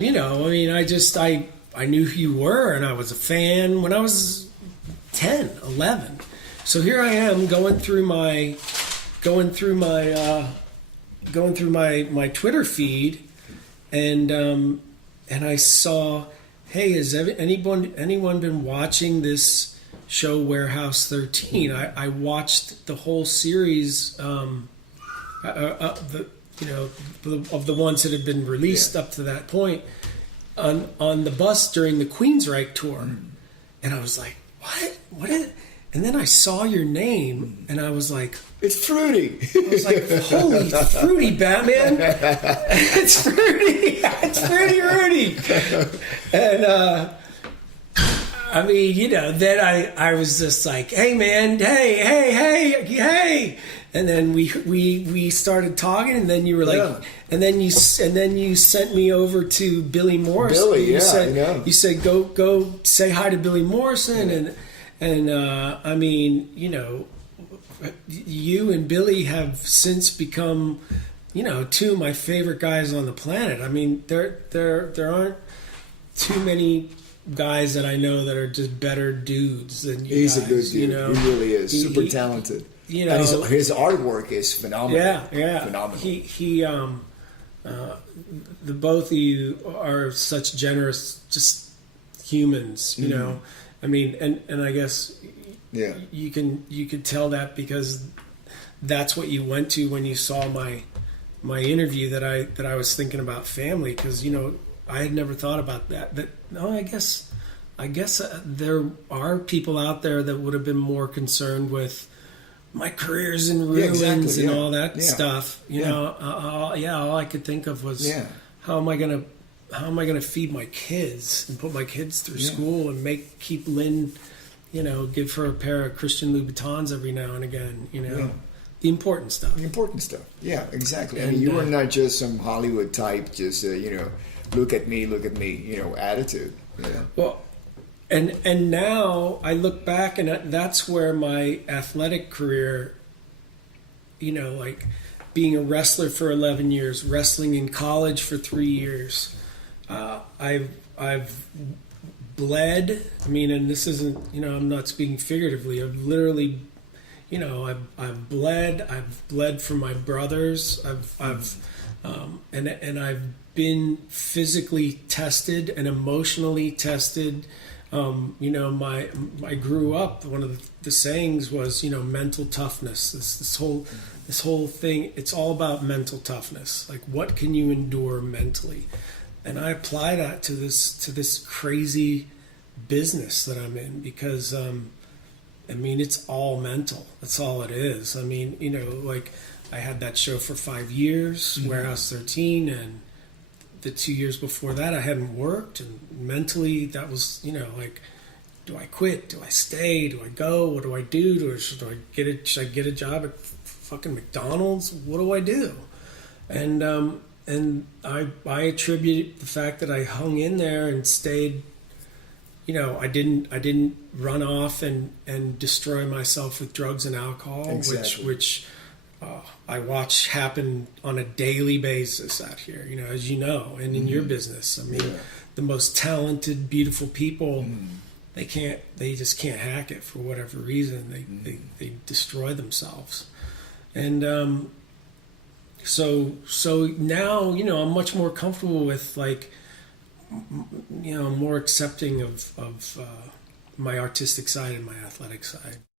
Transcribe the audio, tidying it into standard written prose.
I mean, I knew who you were, and I was a fan when I was 10, 11. So here I am going through my Twitter feed, and I saw, hey, has anyone been watching this show Warehouse 13? I watched the whole series, of the ones that had been released up to that point on the bus during the Queensryche tour, and I was like, what is? And then I saw your name, and I was like, it's Fruity. I was like, holy Fruity, Batman! It's Fruity. It's Fruity Rudy. And I mean, then I was just like, hey man, hey. And then we started talking, and then you were like, Yeah. and then you sent me over to Billy Morrison. Billy, yeah, You said go say hi to Billy Morrison, and I mean, you and Billy have since become, two of my favorite guys on the planet. I mean, there aren't too many guys that I know that are just better dudes than you He's guys, a good dude. He really is super talented. And his artwork is phenomenal. Yeah. Phenomenal. The both of you are such generous, just humans. I mean, and I guess you could tell that because that's what you went to when you saw my interview that I was thinking about family, because I had never thought about that. But no, I guess there are people out there that would have been more concerned with my career's in ruins and all that stuff. All I could think of was how am I gonna feed my kids and put my kids through school and keep Lynn, give her a pair of Christian Louboutins every now and again. The important stuff. The important stuff. Yeah, exactly. I mean, you were not just some Hollywood type, just look at me, attitude. Well, and now I look back, and that's where my athletic career, like being a wrestler for 11 years, wrestling in college for 3 years, I've bled. I mean, and this isn't, I'm not speaking figuratively. I've literally, I've bled for my brothers. I've been physically tested and emotionally tested. I grew up. One of the sayings was, mental toughness. This whole thing. It's all about mental toughness. Like, what can you endure mentally? And I apply that to this crazy business that I'm in, because it's all mental. That's all it is. I mean, like I had that show for 5 years, Warehouse 13, and the 2 years before that I hadn't worked, and mentally that was, like, do I quit? Do I stay? Do I go? What do I do? Should I get a job at fucking McDonald's? What do I do? And I attribute the fact that I hung in there and stayed. I didn't run off and destroy myself with drugs and alcohol, exactly. which I watch happen on a daily basis out here, as you know, and in your business. I mean, the most talented, beautiful people, they just can't hack it for whatever reason. They destroy themselves. And so now, I'm much more comfortable with, like, more accepting of my artistic side and my athletic side.